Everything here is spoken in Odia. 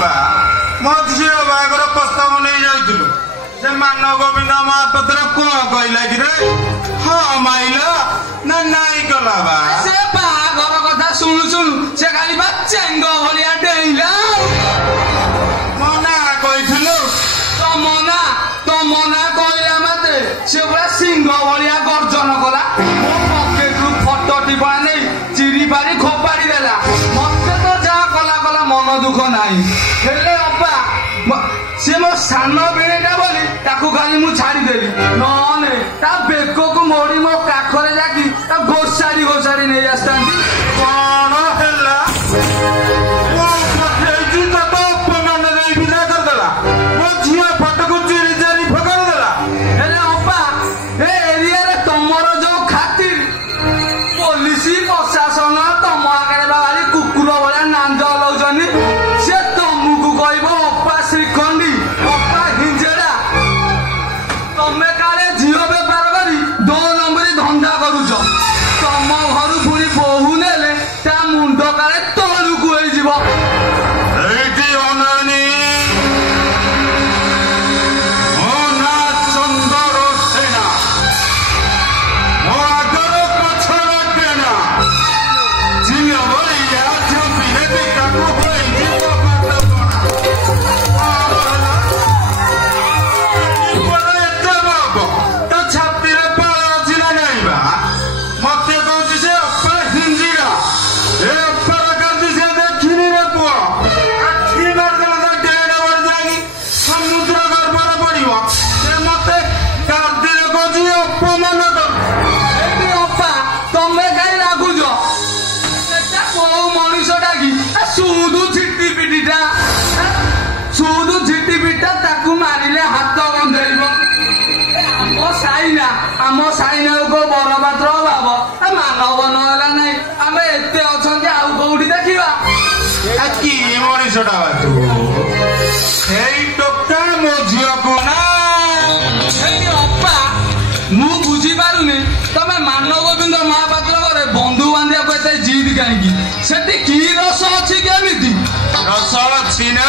ବା ମୋ ଝିଅ ବାହାଘର ପ୍ରସ୍ତାବ ନେଇ ଯାଇଥିଲୁ ସେ ମାନ ଗୋବିନ୍ଦ ମହାପାତ୍ର କଣ କହିଲା କି ରେ? ହଁ ମାଇଲା ନା ନାଇଁ କଲା ବା? ସେ ବାହାଘର କଥା ଶୁଣୁ ଶୁଣୁ ସେ ଖାଲି ବା ଚେଙ୍ଗ ଭଳିଆ ଡେଇଁଲା। ମୋ ନାଁ କହିଥିଲୁ? ତମ ନାଁ କହିଲା ମତେ ସେ ପୁରା ସିଂହ ଭଳିଆ ଗର୍ଜନ କଲା। ମୋ ପକେଟରୁ ଫଟୋ ଟିପା ନେଇ ଚିରି ପାରି ଖୋପାଡ଼ି ଦେଲା। ମତେ ତ ଯାହା କଲା କଲା ମନ ଦୁଃଖ ନାହିଁ। ହେଲେ ଅପା ସେ ମୋ ସାନ ବେଣୀଟା ବୋଲି ତାକୁ ଖାଲି ମୁଁ ଛାଡ଼ିଦେଲି। ନହେଲେ ତା ବେକକୁ ମୋଡ଼ି ମୋ କାଖରେ ଯାକି ତା ଘୋଷାଡ଼ି ଘୋଷାଡ଼ି ନେଇ ଆସିଥାନ୍ତି। କଣ ହେଲା? ଅପମାନ ଦେଇ ବିଦା କରିଦେଲା। ମୋ ଝିଅ ଫଟୋକୁ ଚିରି ଚାରି ଫୋପାଡ଼ି ଦେଲା। ହେଲେ ଅପା ଏ ଏରିଆରେ ତମର ଯୋଉ ଖାତିର ପୋଲିସ ପ୍ରଶାସନ ତମ ଆଗରେ ଭାରି କୁକୁର ଭଳିଆ ନାଞ୍ଜ ହଲଉଛନ୍ତି। ସେ ତମକୁ କହିବ ଅପା ଶ୍ରୀଖଣ୍ଡୀ ଅପା ହିଞ୍ଜେଡା। ତମେ କାଳେ ଝିଅ ବେପାର କରି 2 ନମ୍ବରୀ ଧନ୍ଦା କରୁଛ। ତମ ଘରୁ ପୁଣି ବୋହୁ ନେଲେ ତା ମୁଣ୍ଡ କାଳେ ତଳକୁ ହେଇଯିବ। ଏଇଠି ଅନାନି ମୋ ନାଁ ଚନ୍ଦର ସେନା। ମୋ ଆଗର ପଛର କେନା ଝିଅ ଭଳିଆ ଝମ୍ପିଲେ ଦିଟାକୁ ହୋଇଯିବ ଏତେ ବାବ ତା ଛାତିରେ ପାଳ ଅଛି ନା ନାଇଁ ବା? ମତେ କହୁଛି ସେ ଅପା ହିଞ୍ଜିରା। ଏ ଅପାର କାନ୍ଦି ସେ ଦେଖିନି ରେ ପୁଅ। ଆଖି ମାରିଦେଲେ ତା ଡେଢ ବଳି ଯାଇକି ସମୁଦ୍ର ଗର୍ଭରେ ପଡିବ। ସେ ମତେ କାନ୍ଦିରେ କହୁଛି ଅପମାନ କର। ଏଠି ଅପା ତମେ କାହିଁ ଲାଗୁଛ? ସେଟା କୋଉ ମଣିଷଟା କି? ସୁଦୁ ଝିଟି ପିଟିଟା ସୁଦୁ ଝିଟି ପିଟା ତାକୁ ମାରିଲେ ହାତ ଗନ୍ଧେଇବ। ଆମ ସାଇନା କୋଉ ବରପାତ୍ର ଅଭାବ ମାନବ ନହେଲା ନାଇଁ। ଆମେ ଏତେ ଅଛନ୍ତି ଆଉ କୋଉଠି ଦେଖିବା? କି ମଣିଷଟା ବା ତୁ? ସେଇ ଟୋକା ମୋ ଝିଅକୁ ନା ଏଠି ଅପା ମୁଁ ବୁଝିପାରୁନି ତମେ ମାନଗୋବିନ୍ଦ ମହାପାତ୍ର ଘରେ ବନ୍ଧୁ ବାନ୍ଧିବାକୁ ଏତେ ଜିଦ୍ କାହିଁକି? ସେଠି କି ରସ ଅଛି କେମିତି? ରସ ଅଛି ନା